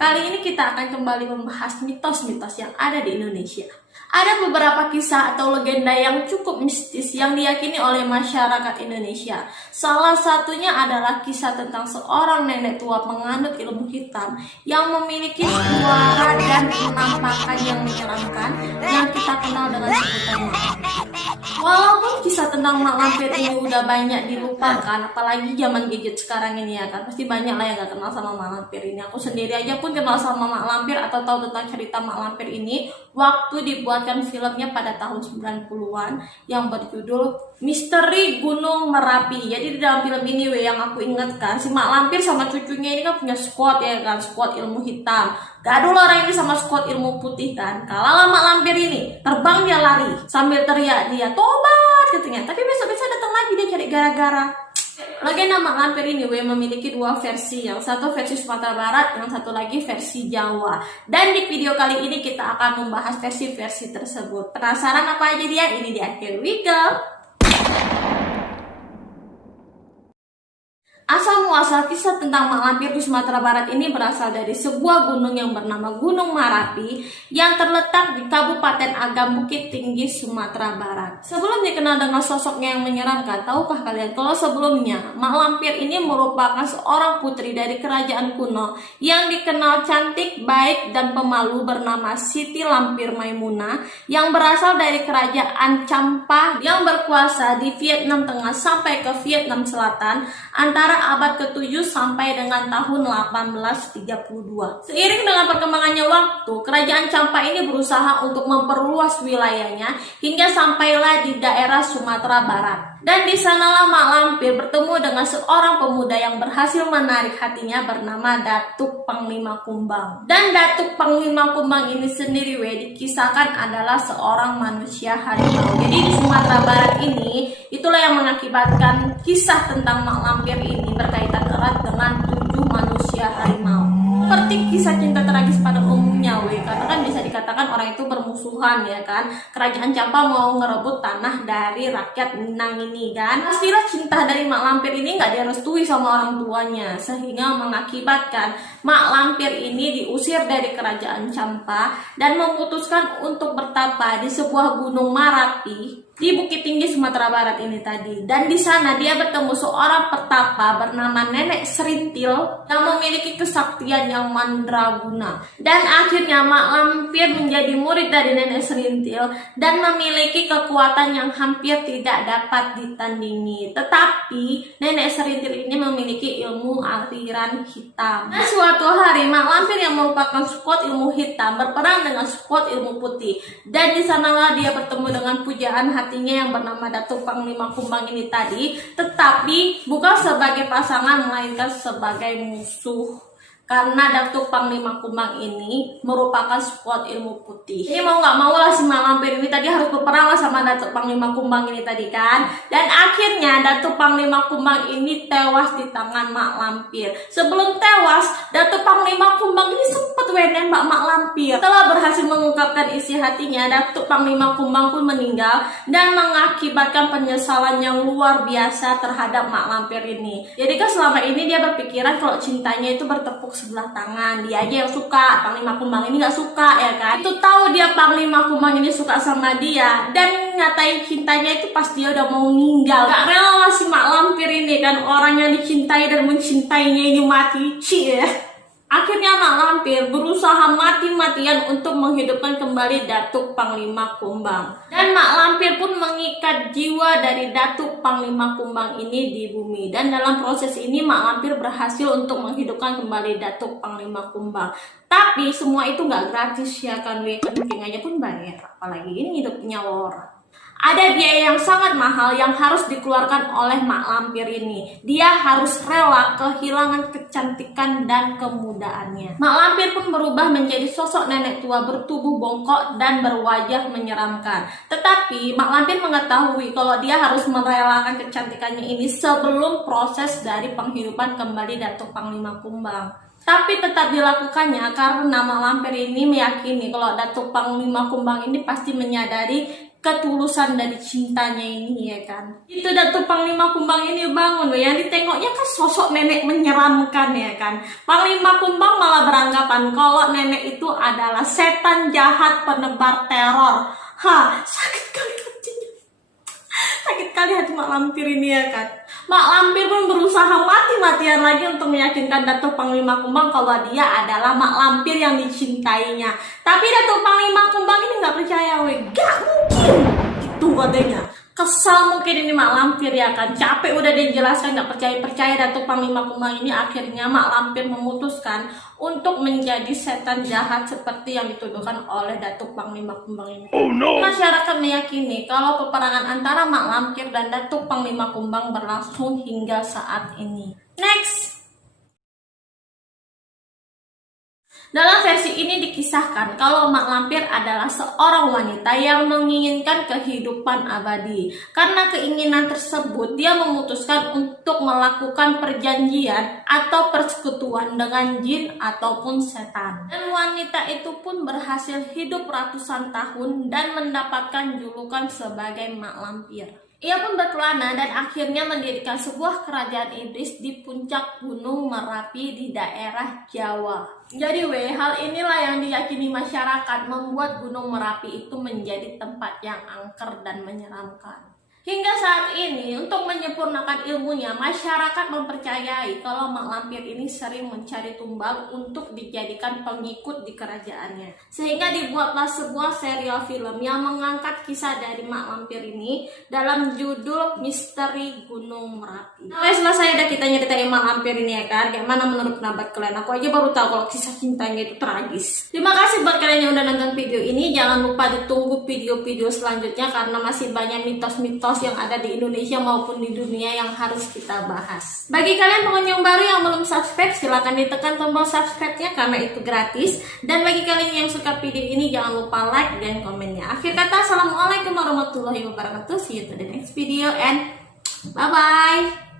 Kali ini kita akan kembali membahas mitos-mitos yang ada di Indonesia. Ada beberapa kisah atau legenda yang cukup mistis yang diyakini oleh masyarakat Indonesia. Salah satunya adalah kisah tentang seorang nenek tua penganut ilmu hitam yang memiliki suara dan penampakan yang menyeramkan yang kita kenal dengan sebutan mak lampir. Walaupun kisah tentang mak lampir ini udah banyak dilupakan, apalagi zaman gadget sekarang ini ya kan, pasti banyak lah yang gak kenal sama mak lampir ini. Aku sendiri aja pun kenal sama mak lampir atau tahu tentang cerita mak lampir ini waktu dibuatkan filmnya pada tahun 90-an yang berjudul Misteri Gunung Merapi. Jadi di dalam film ini yang aku ingatkan, si mak lampir sama cucunya ini kan punya squad ya kan, squad ilmu hitam. Gaduh orang ini sama squad ilmu putih kan. Kalau mak lampir ini terbang, dia lari sambil teriak dia tobat katanya. Tapi besok-besok datang lagi dia cari gara-gara. Legenda mak lampir ini memiliki dua versi, yang satu versi Sumatera Barat, yang satu lagi versi Jawa. Dan di video kali ini kita akan membahas versi-versi tersebut. Penasaran apa aja dia? Ini dia, here we go. Asal muasal kisah tentang mak lampir di Sumatera Barat ini berasal dari sebuah gunung yang bernama Gunung Merapi yang terletak di Kabupaten Agam Bukit Tinggi, Sumatera Barat. Sebelum dikenal dengan sosoknya yang menyeramkan, tahukah kalian kalau sebelumnya mak lampir ini merupakan seorang putri dari kerajaan kuno yang dikenal cantik, baik, dan pemalu bernama Siti Lampir Maimunah yang berasal dari kerajaan Champa yang berkuasa di Vietnam Tengah sampai ke Vietnam Selatan antara abad ke-7 sampai dengan tahun 1832. Seiring dengan perkembangannya waktu, kerajaan Champa ini berusaha untuk memperluas wilayahnya hingga sampailah di daerah Sumatera Barat. Dan di sanalah mak lampir bertemu dengan seorang pemuda yang berhasil menarik hatinya bernama Datuk Panglima Kumbang. Dan Datuk Panglima Kumbang ini sendiri dikisahkan adalah seorang manusia harimau. Jadi di Sumatera Barat ini itulah yang mengakibatkan kisah tentang mak lampir ini berkaitan erat dengan 7 manusia harimau. Seperti kisah cinta tragis pada umumnya karena kan bisa dikatakan orang itu bermusuhan ya kan. Kerajaan Champa mau ngerebut tanah dari rakyat Minang ini kan. Pastilah cinta dari mak lampir ini nggak direstui sama orang tuanya, sehingga mengakibatkan mak lampir ini diusir dari kerajaan Champa dan memutuskan untuk bertapa di sebuah gunung Merapi di Bukit Tinggi Sumatera Barat ini tadi. Dan di sana dia bertemu seorang petapa bernama Nenek Serintil yang memiliki kesaktian yang mandraguna. Dan akhirnya mak lampir menjadi murid dari Nenek Serintil dan memiliki kekuatan yang hampir tidak dapat ditandingi. Tetapi Nenek Serintil ini memiliki ilmu aliran hitam. Dan suatu hari mak lampir yang merupakan squad ilmu hitam berperang dengan squad ilmu putih. Dan di sanalah dia bertemu dengan pujaan hatinya yang bernama Datuk Panglima Kumbang ini tadi, tetapi bukan sebagai pasangan melainkan sebagai musuh. Karena Datuk Panglima Kumbang ini merupakan squad ilmu putih. Ini mau nggak mau lah si mak lampir ini tadi harus berperang lah sama Datuk Panglima Kumbang ini tadi kan. Dan akhirnya Datuk Panglima Kumbang ini tewas di tangan mak lampir. Sebelum tewas, Datuk Panglima Kumbang ini sempat nembak mak lampir. Setelah berhasil mengungkapkan isi hatinya, Datuk Panglima Kumbang pun meninggal dan mengakibatkan penyesalan yang luar biasa terhadap mak lampir ini. Jadi kan selama ini dia berpikiran kalau cintanya itu bertepuk sebelah tangan, dia aja yang suka, Panglima Kumbang ini gak suka ya kan. Itu tahu dia Panglima Kumbang ini suka sama dia dan ngatain cintanya itu pas dia udah mau meninggal. Gak rela si mak lampir ini kan, orang yang dicintai dan mencintainya ini mati ya. Akhirnya mak lampir berusaha mati-matian untuk menghidupkan kembali Datuk Panglima Kumbang. Dan mak lampir pun mengikat jiwa dari Datuk Panglima Kumbang ini di bumi. Dan dalam proses ini mak lampir berhasil untuk menghidupkan kembali Datuk Panglima Kumbang. Tapi semua itu nggak gratis ya kan, mungkin aja pun bayar. Apalagi ini hidup nyawa orang. Ada biaya yang sangat mahal yang harus dikeluarkan oleh mak lampir ini. Dia harus rela kehilangan kecantikan dan kemudaannya. Mak lampir pun berubah menjadi sosok nenek tua bertubuh bongkok dan berwajah menyeramkan. Tetapi mak lampir mengetahui kalau dia harus merelakan kecantikannya ini sebelum proses dari penghidupan kembali Datuk Panglima Kumbang. Tapi tetap dilakukannya karena mak lampir ini meyakini kalau Datuk Panglima Kumbang ini pasti menyadari ketulusan dari cintanya ini, ya kan. Itu Datuk Panglima Kumbang ini bangun, yang ditengoknya kan sosok nenek menyeramkan, ya kan. Panglima Kumbang malah beranggapan kalau nenek itu adalah setan jahat penebar teror. Sakit kali hatinya. Sakit kali hati Mak Lampir ini, ya kan. Mak Lampir pun berusaha mati-matian lagi untuk meyakinkan Datuk Panglima Kumbang kalau dia adalah Mak Lampir yang dicintainya. Tapi Datuk Panglima Kumbang ini nggak percaya, gak mungkin, gitu katanya. Kesal mungkin ini Mak Lampir, ya kan. Capek udah dijelaskan, nggak percaya Datuk Panglima Kumbang ini. Akhirnya Mak Lampir memutuskan untuk menjadi setan jahat seperti yang dituduhkan oleh Datuk Panglima Kumbang ini. Oh no. Masyarakat meyakini kalau peperangan antara Mak Lampir dan Datuk Panglima Kumbang berlangsung hingga saat ini. Next. Dalam versi ini dikisahkan kalau Mak Lampir adalah seorang wanita yang menginginkan kehidupan abadi. Karena keinginan tersebut, dia memutuskan untuk melakukan perjanjian atau persekutuan dengan jin ataupun setan. Dan wanita itu pun berhasil hidup ratusan tahun dan mendapatkan julukan sebagai Mak Lampir. Ia pun berkelana dan akhirnya mendirikan sebuah kerajaan iblis di puncak Gunung Merapi di daerah Jawa. Jadi hal inilah yang diyakini masyarakat membuat Gunung Merapi itu menjadi tempat yang angker dan menyeramkan. Hingga saat ini, untuk menyempurnakan ilmunya, masyarakat mempercayai kalau Mak Lampir ini sering mencari tumbal untuk dijadikan pengikut di kerajaannya. Sehingga dibuatlah sebuah serial film yang mengangkat kisah dari Mak Lampir ini dalam judul Misteri Gunung Merapi. Nah, setelah saya udah kita nyeritain Mak Lampir ini, ya kan, gimana menurut pendapat kalian? Aku aja baru tahu kalau kisah cintanya itu tragis. Terima kasih buat kalian yang udah nonton video ini. Jangan lupa ditunggu video-video selanjutnya karena masih banyak mitos-mitos yang ada di Indonesia maupun di dunia yang harus kita bahas. Bagi kalian pengunjung baru yang belum subscribe, silahkan ditekan tombol subscribe-nya karena itu gratis. Dan bagi kalian yang suka video ini, jangan lupa like dan komennya. Akhir kata, assalamualaikum warahmatullahi wabarakatuh. See you to the next video and bye-bye.